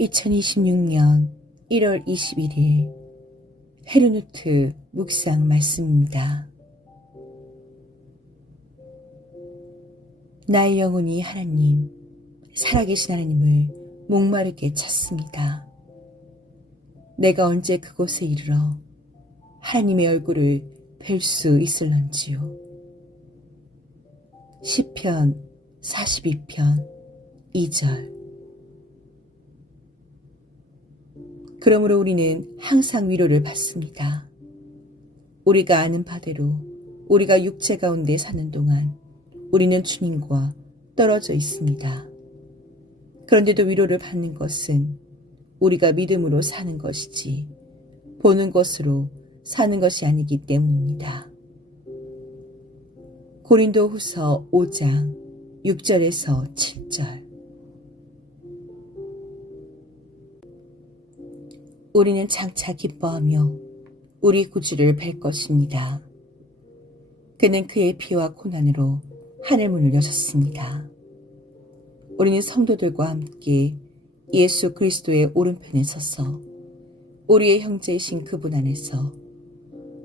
2026년 1월 21일 헤르누트 묵상 말씀입니다. 나의 영혼이 하나님, 살아계신 하나님을 목마르게 찾습니다. 내가 언제 그곳에 이르러 하나님의 얼굴을 뵐 수 있을런지요. 시편 42편 2절. 그러므로 우리는 항상 위로를 받습니다. 우리가 아는 바대로 우리가 육체 가운데 사는 동안 우리는 주님과 떨어져 있습니다. 그런데도 위로를 받는 것은 우리가 믿음으로 사는 것이지 보는 것으로 사는 것이 아니기 때문입니다. 고린도후서 5장 6절에서 7절. 우리는 장차 기뻐하며 우리 구주를 뵐 것입니다. 그는 그의 피와 고난으로 하늘문을 여셨습니다. 우리는 성도들과 함께 예수 그리스도의 오른편에 서서 우리의 형제이신 그분 안에서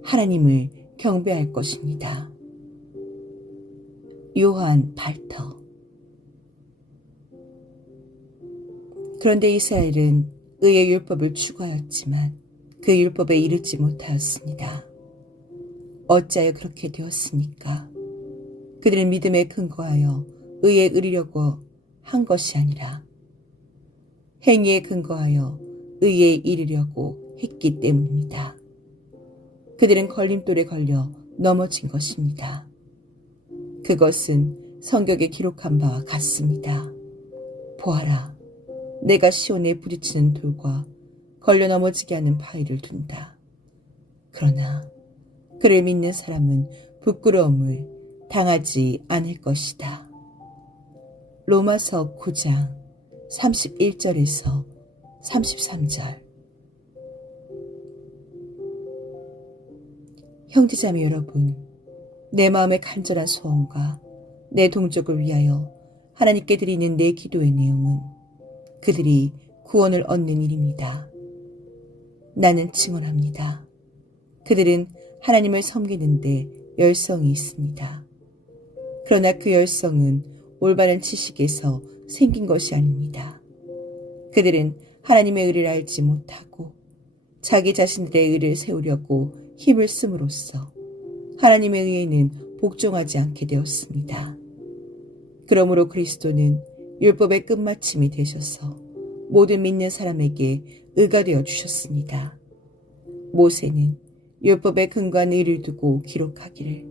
하나님을 경배할 것입니다. 요한 발터. 그런데 이스라엘은 의의 율법을 추구하였지만 그 율법에 이르지 못하였습니다. 어찌하여 그렇게 되었습니까? 그들은 믿음에 근거하여 의에 이르려고 한 것이 아니라 행위에 근거하여 의에 이르려고 했기 때문입니다. 그들은 걸림돌에 걸려 넘어진 것입니다. 그것은 성경에 기록한 바와 같습니다. 보아라, 내가 시온에 부딪히는 돌과 걸려 넘어지게 하는 바위를 둔다. 그러나 그를 믿는 사람은 부끄러움을 당하지 않을 것이다. 로마서 9장 31절에서 33절. 형제자매 여러분, 내 마음의 간절한 소원과 내 동족을 위하여 하나님께 드리는 내 기도의 내용은 그들이 구원을 얻는 일입니다. 나는 증언합니다. 그들은 하나님을 섬기는데 열성이 있습니다. 그러나 그 열성은 올바른 지식에서 생긴 것이 아닙니다. 그들은 하나님의 의를 알지 못하고 자기 자신들의 의를 세우려고 힘을 씀으로써 하나님의 의에는 복종하지 않게 되었습니다. 그러므로 그리스도는 율법의 끝마침이 되셔서 모든 믿는 사람에게 의가 되어 주셨습니다. 모세는 율법에 근거한 의를 두고 기록하기를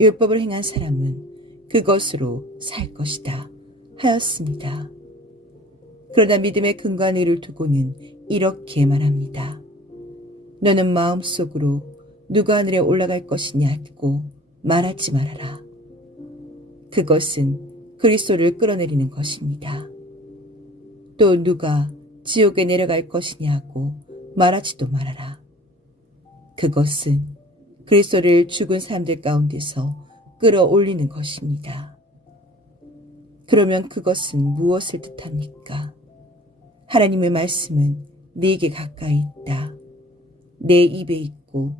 율법을 행한 사람은 그것으로 살 것이다 하였습니다. 그러나 믿음에 근거한 의를 두고는 이렇게 말합니다. 너는 마음속으로 누가 하늘에 올라갈 것이냐고 말하지 말아라. 그것은 그리스도를 끌어내리는 것입니다. 또 누가 지옥에 내려갈 것이냐고 말하지도 말아라. 그것은 그리스도를 죽은 사람들 가운데서 끌어올리는 것입니다. 그러면 그것은 무엇을 뜻합니까? 하나님의 말씀은 네게 가까이 있다. 내 입에 있고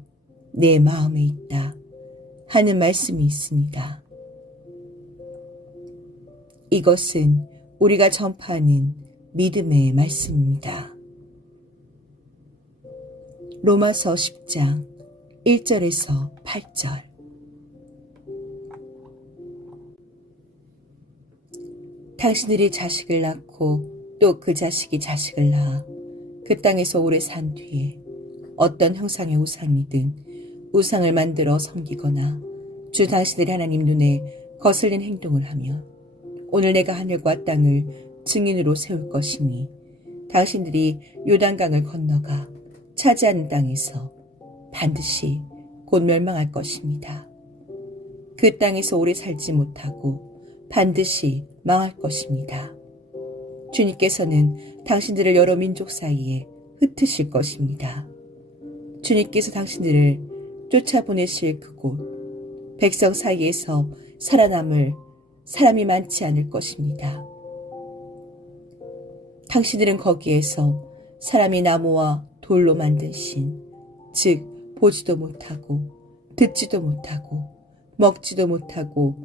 내 마음에 있다 하는 말씀이 있습니다. 이것은 우리가 전파하는 믿음의 말씀입니다. 로마서 10장 1절에서 8절. 당신들이 자식을 낳고 또 그 자식이 자식을 낳아 그 땅에서 오래 산 뒤에 어떤 형상의 우상이든 우상을 만들어 섬기거나 주 당신들의 하나님 눈에 거슬린 행동을 하며 오늘 내가 하늘과 땅을 증인으로 세울 것이니 당신들이 요단강을 건너가 차지하는 땅에서 반드시 곧 멸망할 것입니다. 그 땅에서 오래 살지 못하고 반드시 망할 것입니다. 주님께서는 당신들을 여러 민족 사이에 흩으실 것입니다. 주님께서 당신들을 쫓아보내실 그곳 백성 사이에서 살아남을 사람이 많지 않을 것입니다. 당신들은 거기에서 사람이 나무와 돌로 만든 신, 즉 보지도 못하고 듣지도 못하고 먹지도 못하고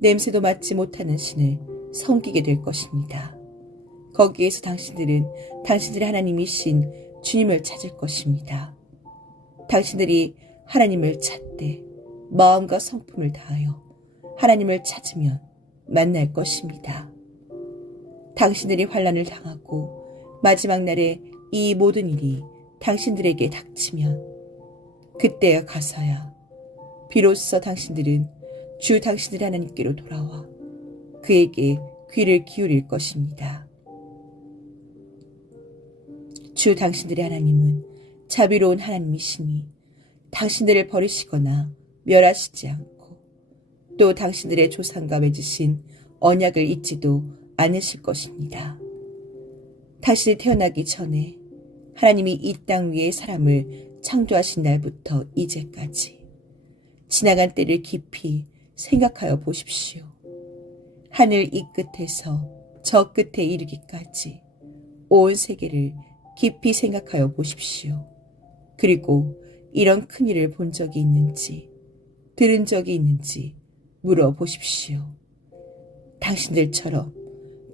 냄새도 맡지 못하는 신을 섬기게 될 것입니다. 거기에서 당신들은 당신들의 하나님이신 주님을 찾을 것입니다. 당신들이 하나님을 찾되 마음과 성품을 다하여 하나님을 찾으면 만날 것입니다. 당신들이 환난을 당하고 마지막 날에 이 모든 일이 당신들에게 닥치면 그때가 가서야 비로소 당신들은 주 당신들의 하나님께로 돌아와 그에게 귀를 기울일 것입니다. 주 당신들의 하나님은 자비로운 하나님이시니 당신들을 버리시거나 멸하시지 않고 또 당신들의 조상과 맺으신 언약을 잊지도 않으실 것입니다. 당신이 태어나기 전에 하나님이 이 땅 위에 사람을 창조하신 날부터 이제까지 지나간 때를 깊이 생각하여 보십시오. 하늘 이 끝에서 저 끝에 이르기까지 온 세계를 깊이 생각하여 보십시오. 그리고 이런 큰일을 본 적이 있는지 들은 적이 있는지 물어보십시오. 당신들처럼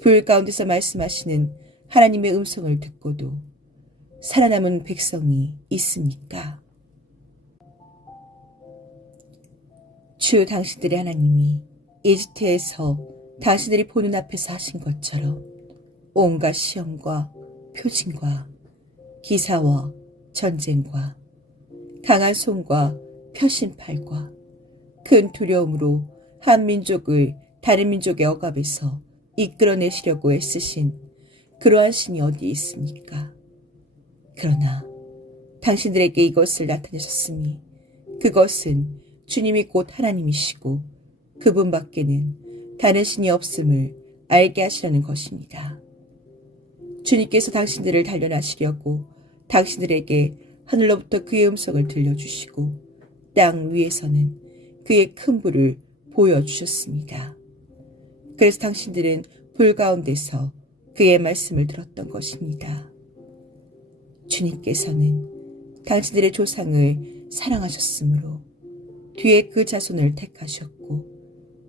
불 가운데서 말씀하시는 하나님의 음성을 듣고도 살아남은 백성이 있습니까? 주 당신들의 하나님이 이집트에서 당신들이 보는 앞에서 하신 것처럼 온갖 시험과 표징과 기사와 전쟁과 강한 손과 표신팔과 큰 두려움으로 한 민족을 다른 민족의 억압에서 이끌어내시려고 애쓰신 그러한 신이 어디 있습니까? 그러나 당신들에게 이것을 나타내셨으니 그것은 주님이 곧 하나님이시고 그분 밖에는 다른 신이 없음을 알게 하시라는 것입니다. 주님께서 당신들을 단련하시려고 당신들에게 하늘로부터 그의 음성을 들려주시고 땅 위에서는 그의 큰 불을 보여주셨습니다. 그래서 당신들은 불 가운데서 그의 말씀을 들었던 것입니다. 주님께서는 당신들의 조상을 사랑하셨으므로 뒤에 그 자손을 택하셨고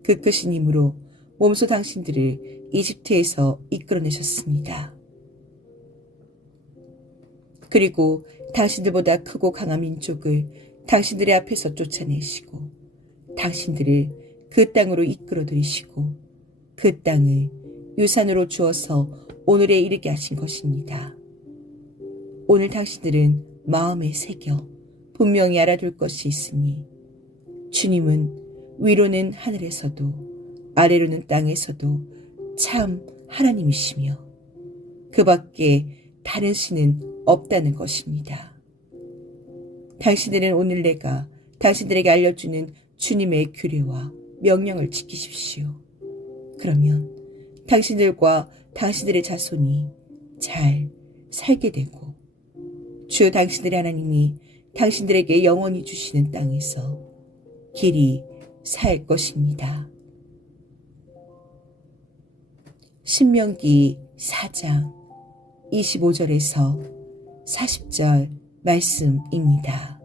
그 크신 힘으로 몸소 당신들을 이집트에서 이끌어내셨습니다. 그리고 당신들보다 크고 강한 민족을 당신들의 앞에서 쫓아내시고 당신들을 그 땅으로 이끌어들이시고 그 땅을 유산으로 주어서 오늘에 이르게 하신 것입니다. 오늘 당신들은 마음에 새겨 분명히 알아둘 것이 있으니 주님은 위로는 하늘에서도 아래로는 땅에서도 참 하나님이시며 그 밖에 다른 신은 없다는 것입니다. 당신들은 오늘 내가 당신들에게 알려주는 주님의 규례와 명령을 지키십시오. 그러면 당신들과 당신들의 자손이 잘 살게 되고 주 당신들의 하나님이 당신들에게 영원히 주시는 땅에서 길이 살 것입니다. 신명기 4장 25절에서 40절 말씀입니다.